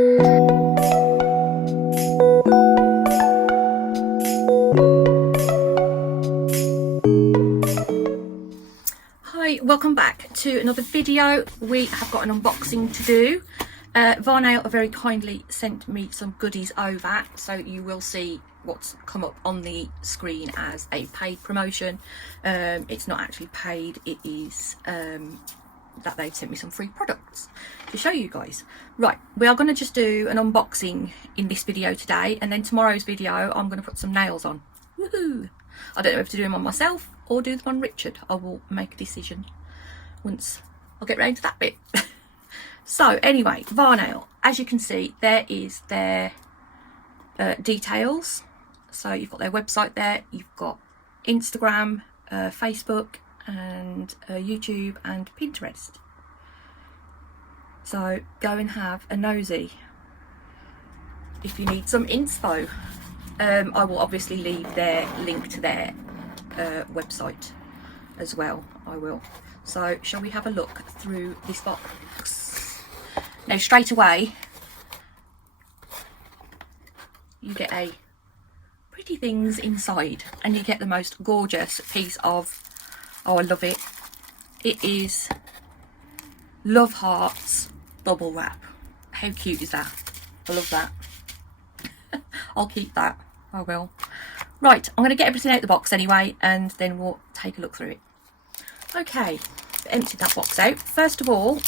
Hi, welcome back to another video. We have got an unboxing to do. Varnail very kindly sent me some goodies over, so you will see what's come up on the screen as a paid promotion. It's not actually paid, it is that they've sent me some free products to show you guys. Right, we are going to just do an unboxing in this video today, and then tomorrow's video I'm going to put some nails on. Woohoo! I don't know if to do them on myself or do them on Richard. I will make a decision once I'll get round to that bit. So anyway, Varnail, as you can see, there is their details. So you've got their website there, you've got Instagram, Facebook and YouTube and Pinterest. So go and have a nosy if you need some inspo. I will obviously leave their link to their website as well. I will. So shall we have a look through this box? Now straight away you get a pretty things inside, and you get the most gorgeous piece of, oh I love it, it is Love Hearts bubble wrap. How cute is that? I love that. I'll keep that. I will. Right, I'm going to get everything out of the box anyway, and then we'll take a look through it. Okay, emptied that box out. First of all,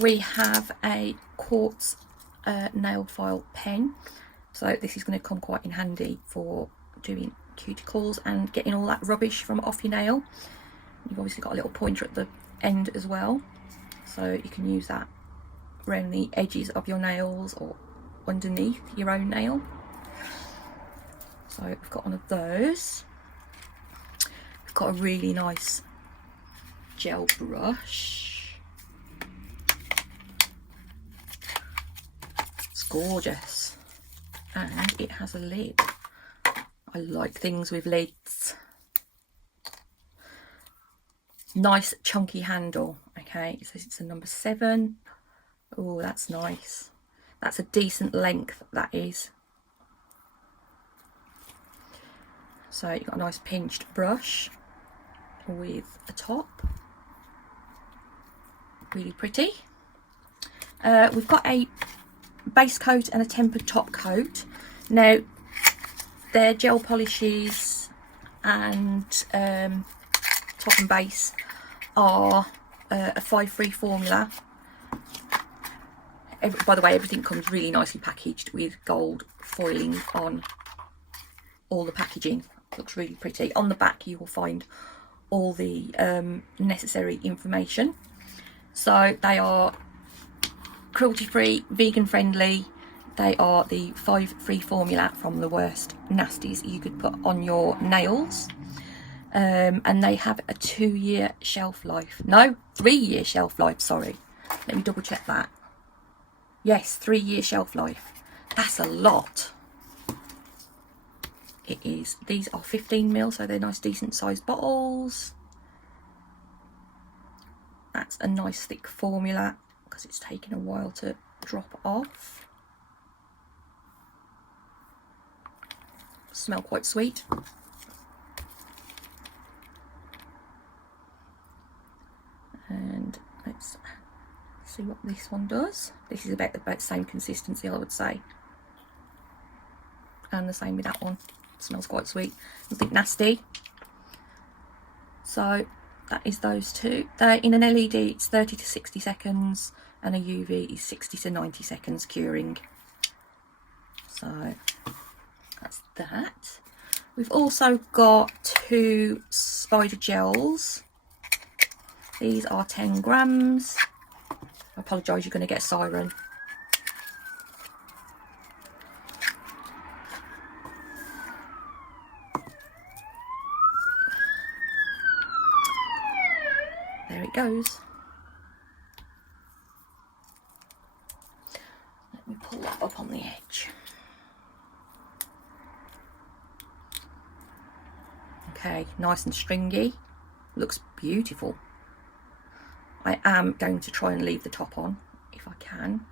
we have a Quartz nail file pen. So this is going to come quite in handy for doing cuticles and getting all that rubbish from off your nail. You've obviously got a little pointer at the end as well, so you can use that around the edges of your nails or underneath your own nail. So we've got one of those. We've got a really nice gel brush. It's gorgeous, and it has a lid. I like things with lids. Nice chunky handle. Okay, it says it's a number 7. Oh, that's nice. That's a decent length, that is. So you've got a nice pinched brush with a top. Really pretty. We've got a base coat and a tempered top coat. Now, their gel polishes and top and base are a 5-free formula. By the way, everything comes really nicely packaged with gold foiling on all the packaging. Looks really pretty. On the back you will find all the necessary information. So they are cruelty free, vegan friendly. They are the 5-free formula from the worst nasties you could put on your nails. And they have a 2-year shelf life. No, 3-year shelf life, sorry. Let me double check that. Yes, 3-year shelf life. That's a lot. It is. These are 15ml, so they're nice decent sized bottles. That's a nice thick formula because it's taken a while to drop off. Smell quite sweet. And let's see what this one does. This is about the same consistency, I would say, and the same with that one. It smells quite sweet, nothing nasty. So that is those two. They're in an LED, it's 30 to 60 seconds, and a UV is 60 to 90 seconds curing. So that's that. We've also got 2 spider gels. These are 10 grams. I apologise, you're going to get a siren. There it goes. Let me pull that up on the edge. Okay, nice and stringy. Looks beautiful. I am going to try and leave the top on if I can.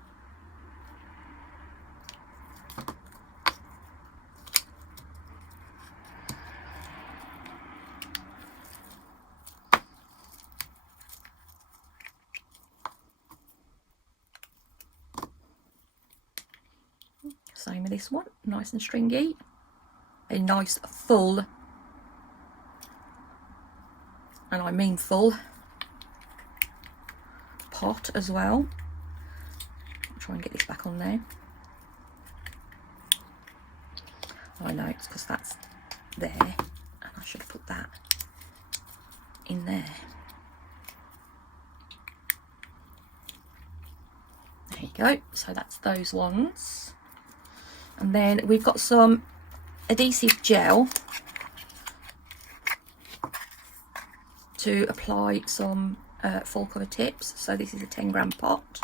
Same with this one, nice and stringy. A nice full, and I mean full, pot as well. I'll try and get this back on there. I know it's because that's there, and I should have put that in there. There you go. So that's those ones. And then we've got some adhesive gel to apply some full cover tips. So this is a 10-gram pot.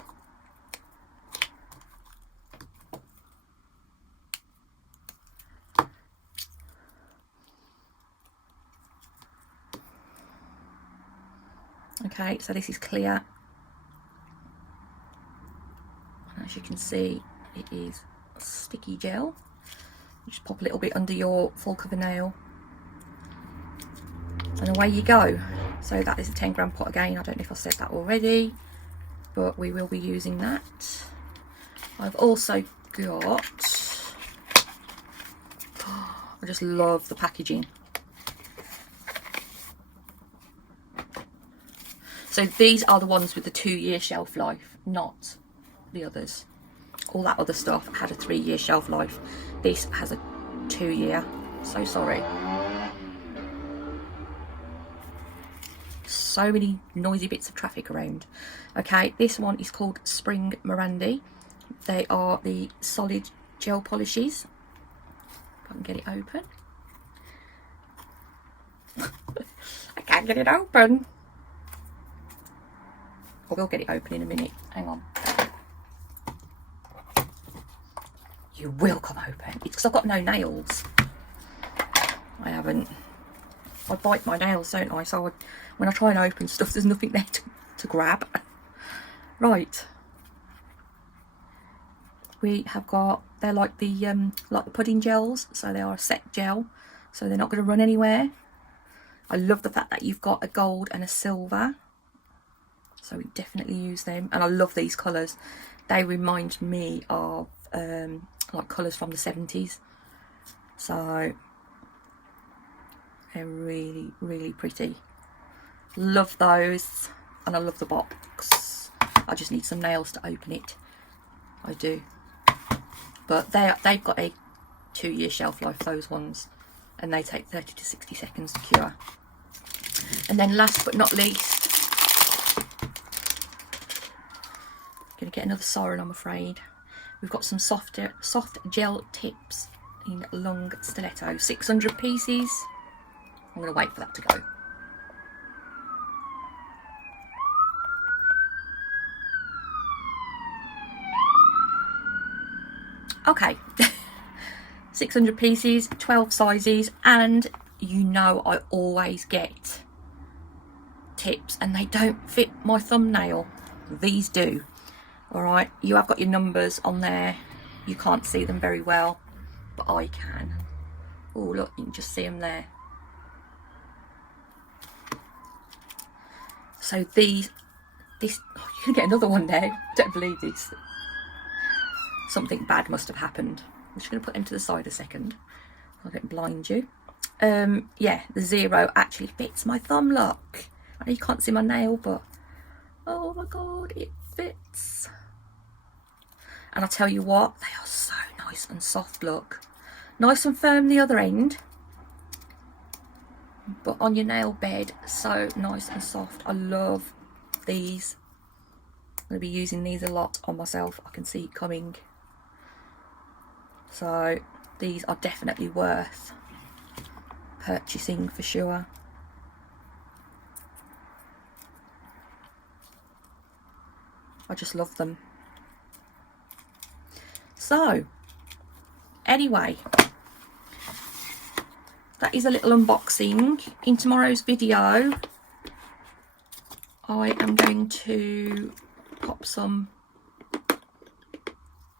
Okay, so this is clear, and as you can see it is sticky gel. You just pop a little bit under your full cover nail and away you go. So that is a 10-gram pot again. I don't know if I said that already, but we will be using that. I've also got, I just love the packaging. So these are the ones with the 2-year shelf life, not the others. All that other stuff had a 3-year shelf life. This has a 2-year. So sorry. So many noisy bits of traffic around. Okay, this one is called Spring MORANDI. They are the solid gel polishes. If I can get it open. I can't get it open. I will get it open in a minute. Hang on. You will come open. It's because I've got no nails. I haven't. I bite my nails, don't I? So when I try and open stuff, there's nothing there to grab. Right. We have got, they're like the pudding gels. So they are a set gel. So they're not going to run anywhere. I love the fact that you've got a gold and a silver. So we definitely use them, and I love these colours. They remind me of like colours from the 70s. So they're really, really pretty. Love those, and I love the box. I just need some nails to open it. I do. But they've got a 2-year shelf life, those ones, and they take 30 to 60 seconds to cure. And then last but not least, going to get another siren, I'm afraid. We've got some soft gel tips in long stiletto, 600 pieces. I'm going to wait for that to go. Okay, 600 pieces, 12 sizes, and you know I always get tips and they don't fit my thumbnail. These do. Alright, you have got your numbers on there. You can't see them very well, but I can. Oh look, you can just see them there. So this, oh, you can get another one now. Don't believe this. Something bad must have happened. I'm just going to put them to the side a second. I don't blind you. Yeah, the 0 actually fits my thumb, look. I know you can't see my nail, but oh my god, it fits. And I tell you what, they are so nice and soft, look. Nice and firm the other end, but on your nail bed, so nice and soft. I love these. I'm going to be using these a lot on myself. I can see it coming. So these are definitely worth purchasing for sure. I just love them. So anyway, that is a little unboxing. In tomorrow's video I am going to pop some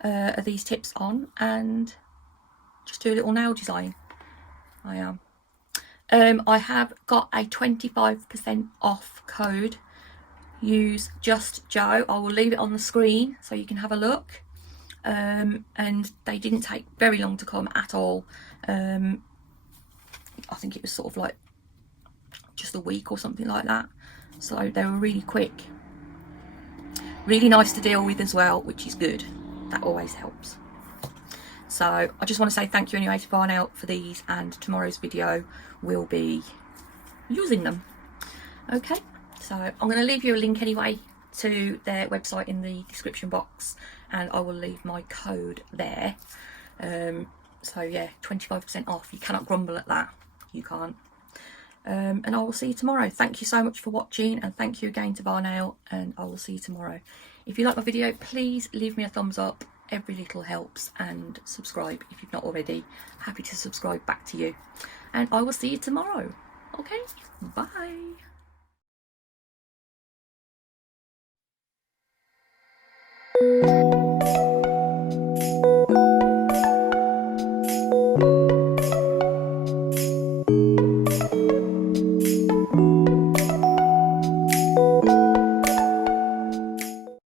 of these tips on and just do a little nail design. I have got a 25% off code. Use Just Joe. I will leave it on the screen so you can have a look. and they didn't take very long to come at all. I think it was sort of like just a week or something like that, so they were really quick, really nice to deal with as well, which is good. That always helps. So I just want to say thank you anyway to Varnail for these, and tomorrow's video will be using them. Okay, so I'm going to leave you a link anyway to their website in the description box, and I will leave my code there. So yeah, 25% off. You cannot grumble at that. You can't. And I will see you tomorrow. Thank you so much for watching, and thank you again to Varnail, and I will see you tomorrow. If you like my video, please leave me a thumbs up. Every little helps, and subscribe if you've not already. Happy to subscribe back to you, and I will see you tomorrow. Okay, bye.